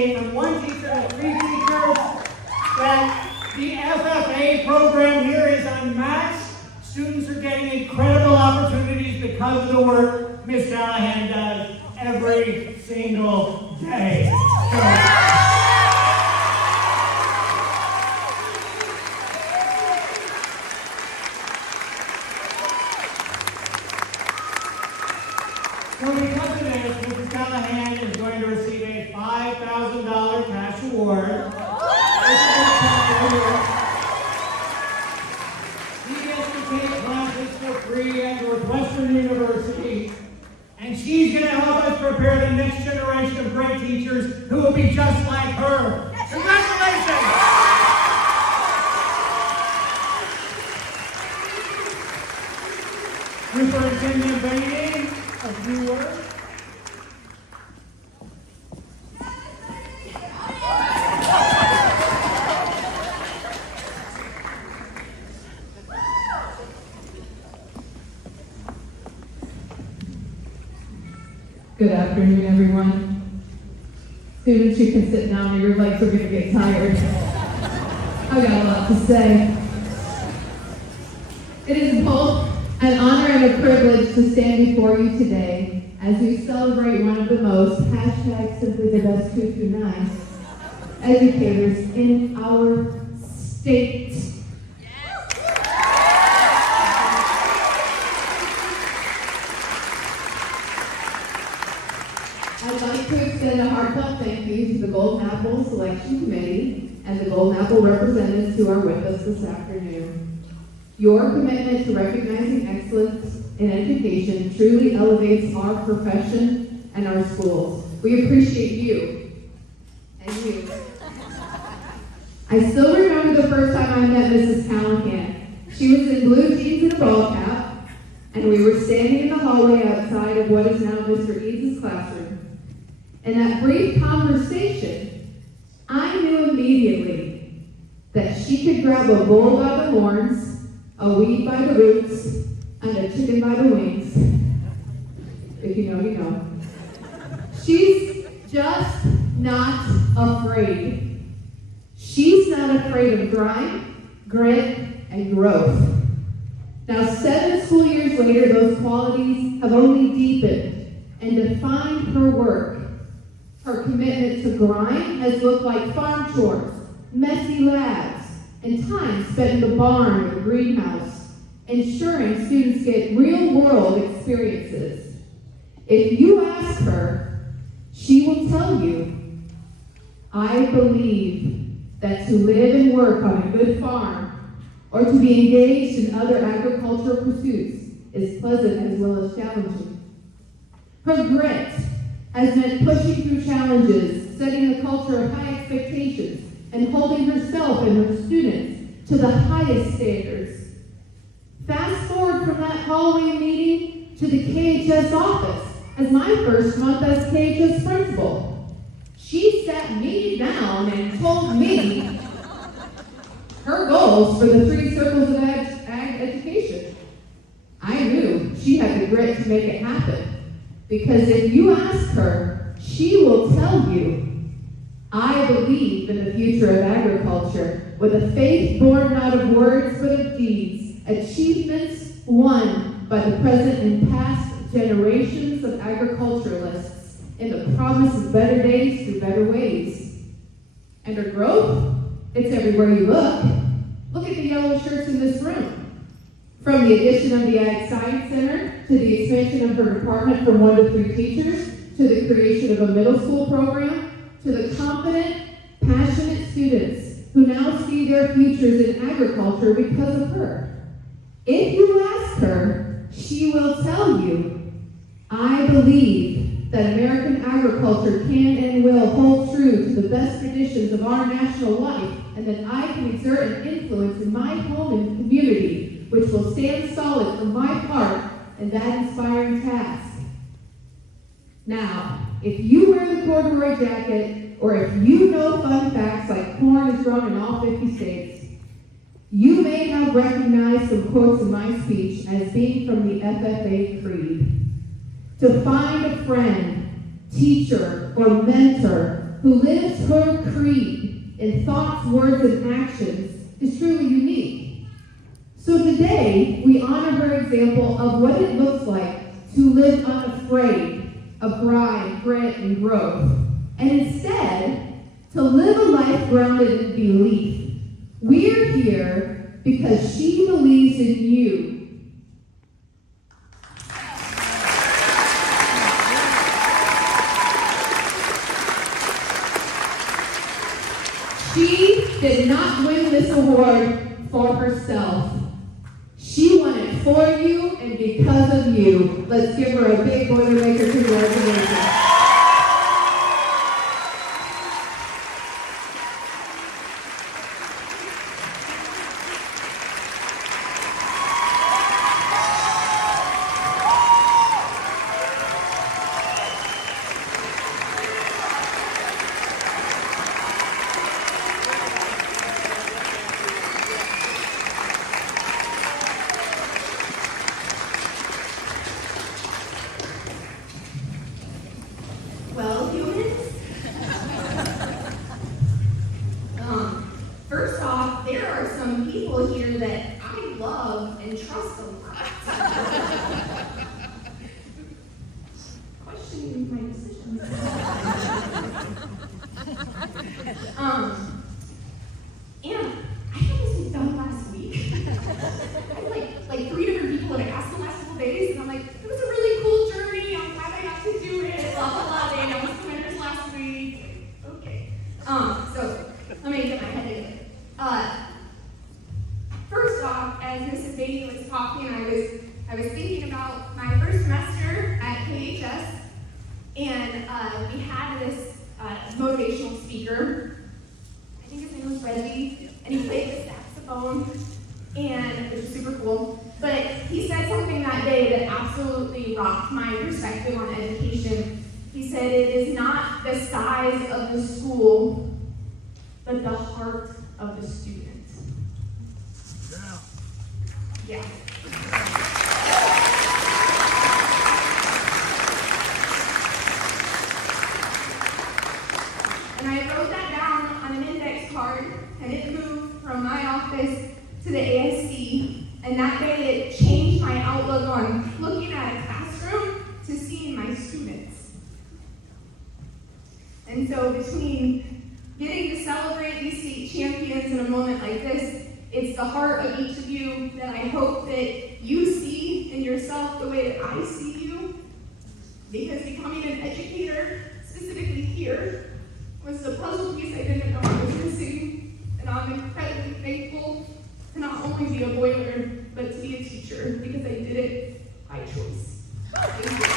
delegate from one teacher to 3 teachers that the FFA program here is unmatched. Students are getting incredible opportunities because of the work Ms. Callahan does every single day. So because of this, Mrs. Callahan is going to receive a $5,000 cash award. She gets to take classes for free at Northwestern University, and she's going to help us prepare the next generation of great teachers who will be just like her. Congratulations! Superintendent Bainey, a few words. Good afternoon, everyone. Students, you can sit down or your legs are going to get tired. I've got a lot to say. It is both an honor and a privilege to stand before you today as we celebrate one of the most #simply the best 229 educators in our state. I'd like to extend a heartfelt thank you to the Golden Apple Selection Committee and the Golden Apple representatives who are with us this afternoon. Your commitment to recognizing excellence in education truly elevates our profession and our schools. We appreciate you and you. I still remember the first time I met Mrs. Callahan. She was in blue jeans and a ball cap, and we were standing in the hallway outside of what is now Mr. Eads' classroom. In that brief conversation, I knew immediately that she could grab a bull by the horns, a weed by the roots, and a chicken by the wings. If you know, you know. She's just not afraid. She's not afraid of grind, grit, and growth. Now, 7 school years later, those qualities have only deepened and defined her work. Her commitment to grind has looked like farm chores, messy labs, and time spent in the barn or the greenhouse, ensuring students get real-world experiences. If you ask her, she will tell you, I believe that to live and work on a good farm or to be engaged in other agricultural pursuits is pleasant as well as challenging. Her grit has meant pushing through challenges, setting a culture of high expectations, and holding herself and her students to the highest standards. Fast forward from that hallway meeting to the KHS office as my first month as KHS principal. She sat me down and told me her goals for the 3 circles of ag education. I knew she had the grit to make it happen, because if you ask her, she will tell you, I believe in the future of agriculture with a faith born not of words but of deeds, achievements won by the present and past generations of agriculturalists in the promise of better days through better ways. And her growth, it's everywhere you look. Look at the yellow shirts in this room. From the addition of the Ag Science Center, to the expansion of her department from 1 to 3 teachers, to the creation of a middle school program, to the confident, passionate students who now see their futures in agriculture because of her. If you ask her, she will tell you, I believe that American agriculture can and will hold true to the best traditions of our national life, and that I can exert an influence in my home and community, which will stand solid for my part in that inspiring task. Now, if you wear the corduroy jacket, or if you know fun facts like corn is grown in all 50 states, you may have recognized some quotes in my speech as being from the FFA Creed. To find a friend, teacher, or mentor who lives her creed in thoughts, words, and actions, is truly unique. So today, we honor her example of what it looks like to live unafraid of pride, grit, and growth, and instead, to live a life grounded in belief. We're here because she believes in you. She did not win this award for herself. She won it for you and because of you. Let's give her a big Boilermaker congratulations. Well, humans, first off, there are some people here that I love and trust a lot. Questioning my decisions. And I had this done last week. I had like 3 different people that I asked the last couple days, and I'm like, it was a really cool journey. I'm glad I got to do it. Blah blah blah. They announced the winners last week. Okay. So let me get my head together. First off, as Mrs. Beatty was talking, I was thinking about my first semester at KHS, and we had this motivational speaker. I think his name was Reggie, and he played the saxophone, and it was super cool. But he said something that day that absolutely rocked my perspective on education. He said, it is not the size of the school, but the heart of the student. Yeah. And I wrote that down on an index card, and it moved from my office to the ASC. And that day it changed my outlook on looking at a classroom to seeing my students. And so between getting to celebrate these state champions in a moment like this, it's the heart of each of you that I hope that you see in yourself the way that I see you. Because becoming an educator, specifically here, was the puzzle piece I didn't know I was missing. And I'm incredibly thankful to not only be a boiler, but to be a teacher, because I did it by choice. Thank you.